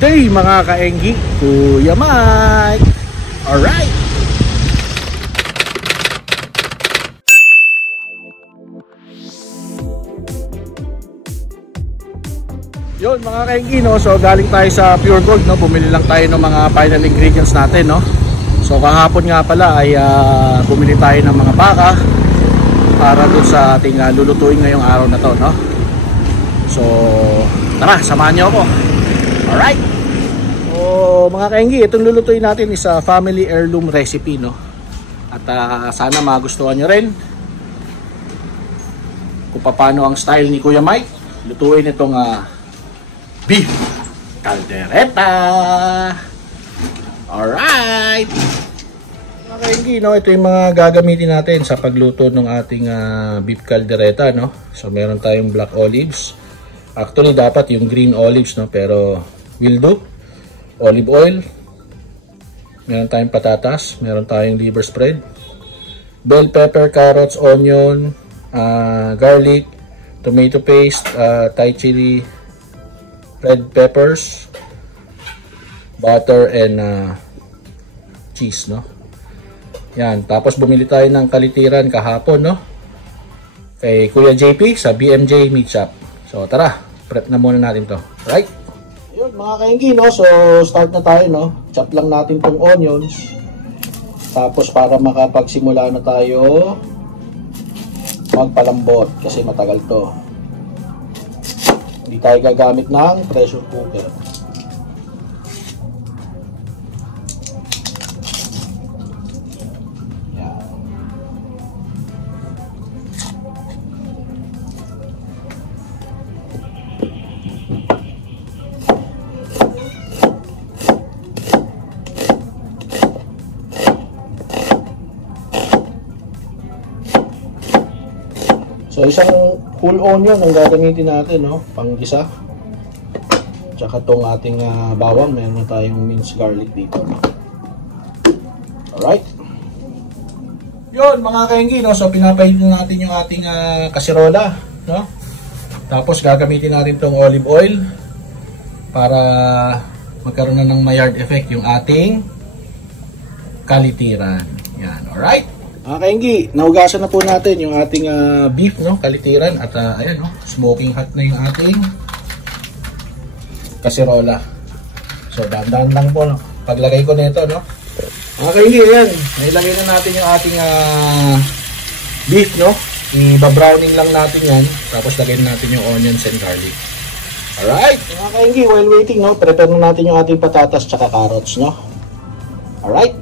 day mga kaenggi, Kuya Mike. Alright. Yun mga kaenggi, no? So galing tayo sa Pure Gold, no? Bumili lang tayo ng mga final ingredients natin, no? So kahapon nga pala ay bumili tayo ng mga baka para dun sa ating lulutuin ngayong araw na to, no? So tara, samahan nyo ako. Alright. So mga kaenggi, itong lulutuin natin is a family heirloom recipe, no? At sana magustuhan nyo rin kung paano ang style ni Kuya Mike lutuin itong beef caldereta. Alright. Mga kaenggi, no? Ito yung mga gagamitin natin sa pagluto ng ating beef caldereta, no? So meron tayong black olives. Actually dapat yung green olives, no? Pero will do. Olive oil. Meron tayong patatas. Meron tayong liver spread. Bell pepper, carrots, onion, garlic, tomato paste, Thai chili, red peppers, butter, and cheese, no? Yan. Tapos bumili tayo ng kalitiran kahapon, no? Kay Kuya JP sa BMJ Meat Shop. So tara, prep na muna natin to. Right? Yun mga kaenggi, no? So start na tayo, no? Chop lang natin tong onions. Tapos para makapagsimula na tayo magpalambot kasi matagal to. Hindi tayo gagamit ng pressure cooker. Yan. So isang whole onion ang gagamitin natin, no? Panggisa. Tsaka tong ating bawang, meron na tayong minced garlic dito, no? Alright. Yun mga kaenggi, no? So pinapainit natin yung ating kasirola, no? Tapos gagamitin natin tong olive oil para magkaroon na ng Maillard effect yung ating kalitiran. Yan, alright. Mga kaenggi, nahugasan na po natin yung ating beef, no, kalitiran, at ayan, no, smoking hot na yung ating kasirola. So dahan-dahan lang po, no, paglagay ko nito, no. Mga kaenggi, ayan, nailagay na natin yung ating beef, no. I-browning lang natin yan, tapos lagyan natin yung onions and garlic. Alright, mga kaenggi, while waiting, no, prepare na natin yung ating patatas tsaka carrots, no. Alright.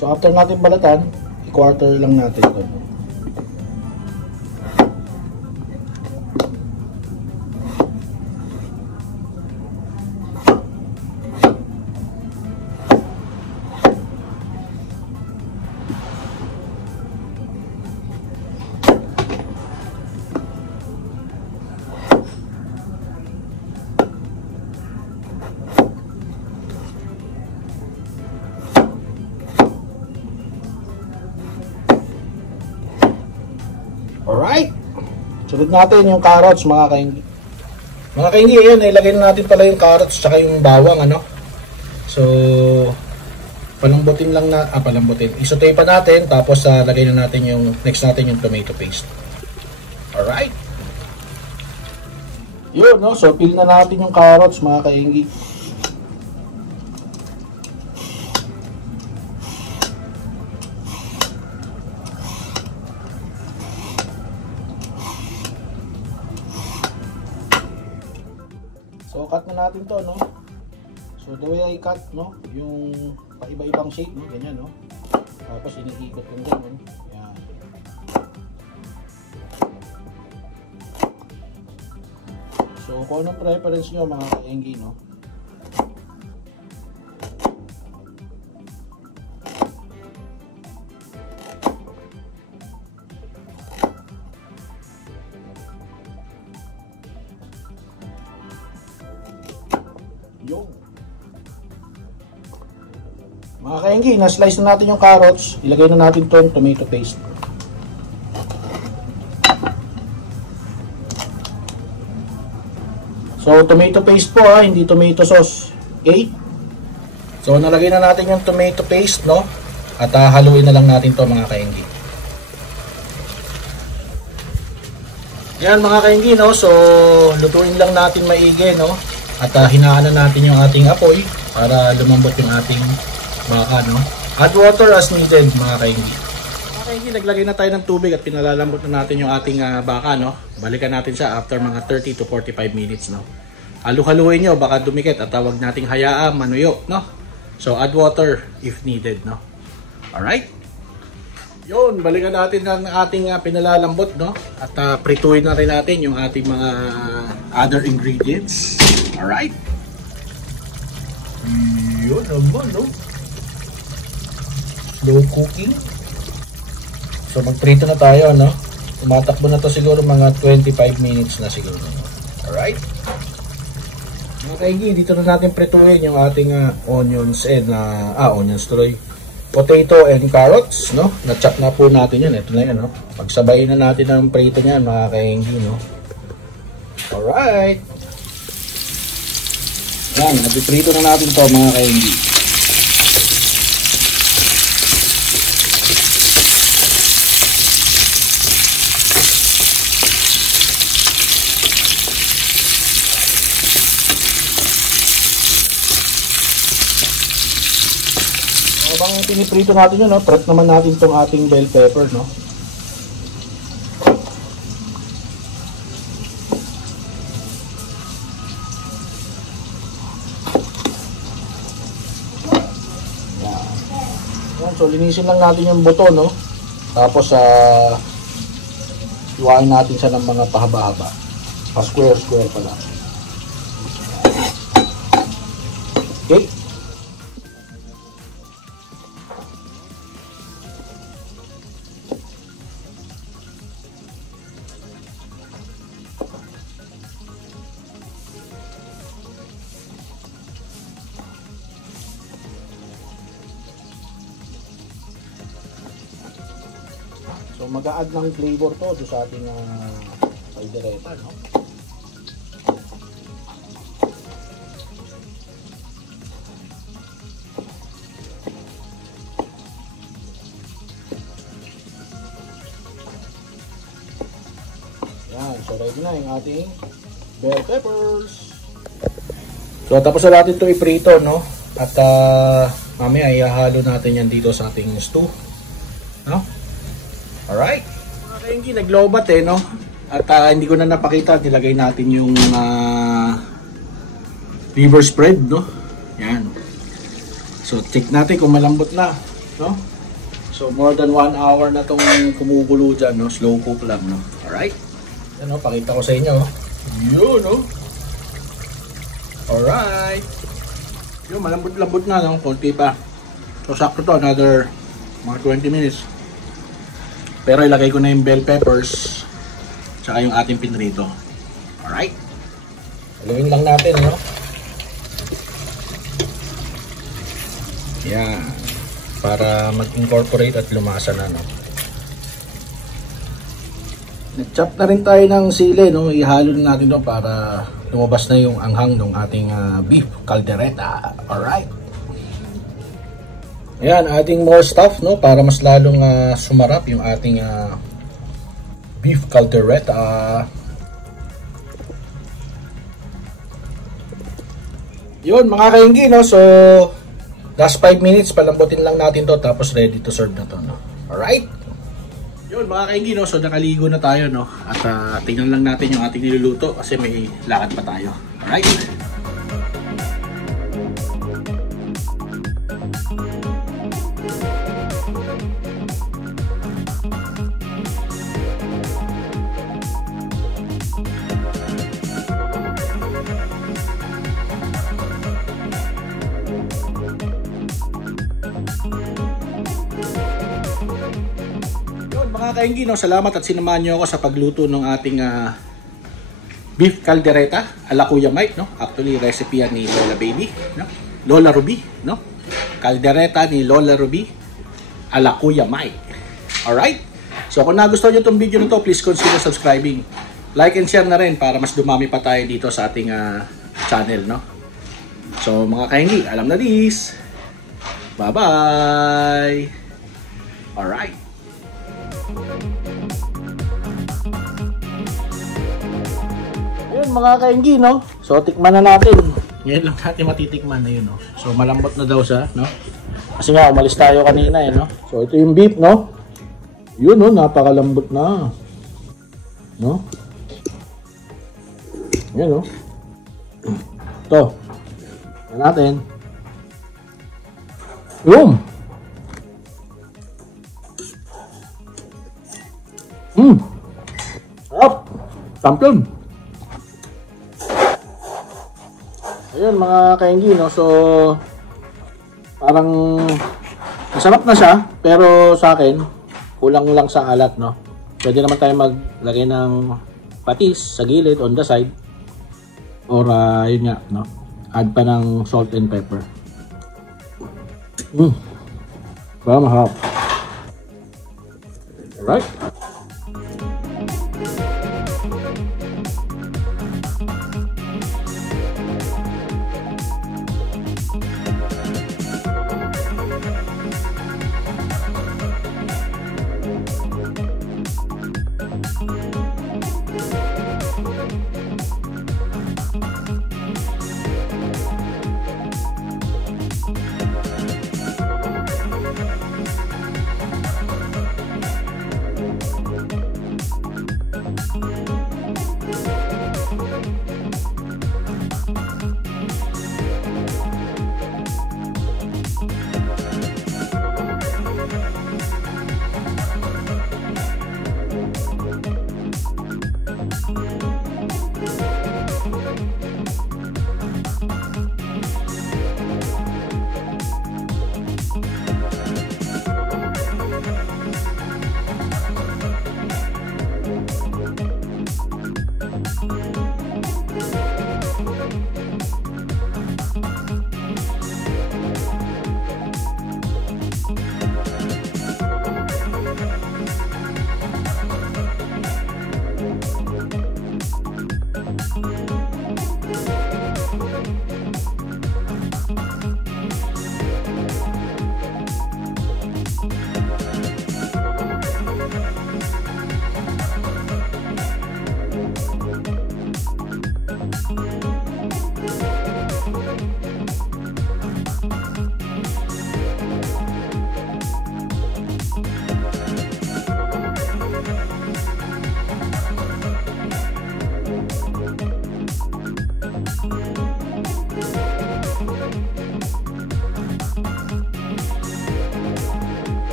So after natin balatan, i-quarter lang natin ito. Alright. Sunod natin yung carrots mga kaenggi. Mga kaenggi, ayan, ilagay na natin pala yung carrots tsaka yung bawang, ano. So palambutin lang na, palambutin. Isotay pa natin, tapos lagay na natin yung, next natin yung tomato paste. Alright. Yun, no. So peel na natin yung carrots mga kaenggi. So cut na natin to, no. So the way I cut, no, yung paiba-ibang shape, no, ganyan, no. Tapos iniikot yung ganyan. Yan. So kung anong preference nyo mga kaenggi, no. Mga kaenggi, na-slice na natin yung carrots. Ilagay na natin itong tomato paste. So, tomato paste po ha, hindi tomato sauce. Okay? So, nalagay na natin yung tomato paste, no? At haluin na lang natin to mga kaenggi. Yan mga kaenggi, no? So, lutuin lang natin maigi, no? At hinaan na natin yung ating apoy para lumambot yung ating baka, no? Add water as needed mga kaenggi. Mga kaenggi, naglagay na tayo ng tubig at pinalalambot na natin yung ating baka, no? Balikan natin siya after mga 30 to 45 minutes, no? Halu-haluin nyo, baka dumikit at tawag nating hayaan, manuyo, no? So, add water if needed, no? Alright? Yun, balikan natin ang ating pinalalambot, no? At prituin na rin natin yung ating mga other ingredients. Alright? Yun naman, no? Slow cooking. So, magprito na tayo, no? Tumatakbo na to siguro mga 25 minutes na siguro. Alright? Mga kaenggi, dito na natin prituin yung ating onions and onions tuloy. Potato and carrots, no? Na-chop na po natin yan. Ito na yan, no? Pagsabayin na natin ang prito niyan, mga kaenggi, no? Alright. Yan, napiprito na natin to mga kaenggi. Habang piniprito natin yun, no? Prep naman natin tong ating bell pepper, no? Yan. So, linisin lang natin yung buto, no? Tapos, iwain natin siya ng mga pahaba-haba. Pa-square-square pala. Okay? So mag-a-add ng flavor to sa ating kaldereta, no? Yan, so ready na yung ating bell peppers. So tapos na natin ito iprito, no? At mamaya ihahalo natin yan dito sa ating stew, no? Alright. Mga kaenggi, naglobat no? At hindi ko na napakita, nilagay natin yung liver spread, no? Yan. So, check natin kung malambot na, no? So, more than 1 hour na tong kumukulo dyan, no? Slow cook lang, no? Alright. Yan, no? Pakita ko sa inyo, no? Yun, no? Alright. Yun, malambot-lambot na, no? Konti pa. So, sakto to, another mga 20 minutes. Pero ilagay ko na yung bell peppers tsaka yung ating pinrito. Alright. Haluin lang natin, no? Yan. Para mag-incorporate at lumasa na, no? Nag-chop na rin tayo ng sili, no? Ihalo na natin doon para lumabas na yung anghang ng ating beef caldereta. Alright. Ayan, adding more stuff, no? Para mas lalong sumarap yung ating beef caldereta. Yun, mga kaenggi, no? So, last 5 minutes, palambutin lang natin to tapos ready to serve na to, no? Alright? Yun, mga kaenggi, no? So, nakaligo na tayo, no? At tingnan lang natin yung ating niluluto kasi may lakad pa tayo. Alright? Mga kaenggi, no, salamat at sinamahan nyo ako sa pagluto ng ating beef caldereta ala Kuya Mike, no? Actually, recipe yan ni Lola Baby, no? Lola Ruby, no? kaldereta ni Lola Ruby ala Kuya Mike. Alright? So kung nagustuhan nyo itong video na to, please consider subscribing. Like and share na rin para mas dumami pa tayo dito sa ating channel, no? So mga kahingi, alam na this. Bye-bye! Alright. Ayun mga kahingi, no? So tikman na natin. Ngayon lang natin matitikman na yun, no? So malambot na daw siya, no? Kasi nga, umalis tayo kanina, no? So ito yung beef, no? Yun, no? Napakalambot na. No? Yan, no? Ito. Yan natin. Yun! Sarap! Champion! Ayun mga kainggi, no? So, parang masarap na siya, pero sa akin, kulang lang sa alat, no? Pwede naman tayo maglagay ng patis sa gilid, on the side. Or, yun nga, no? Add pa ng salt and pepper. Masarap. Alright.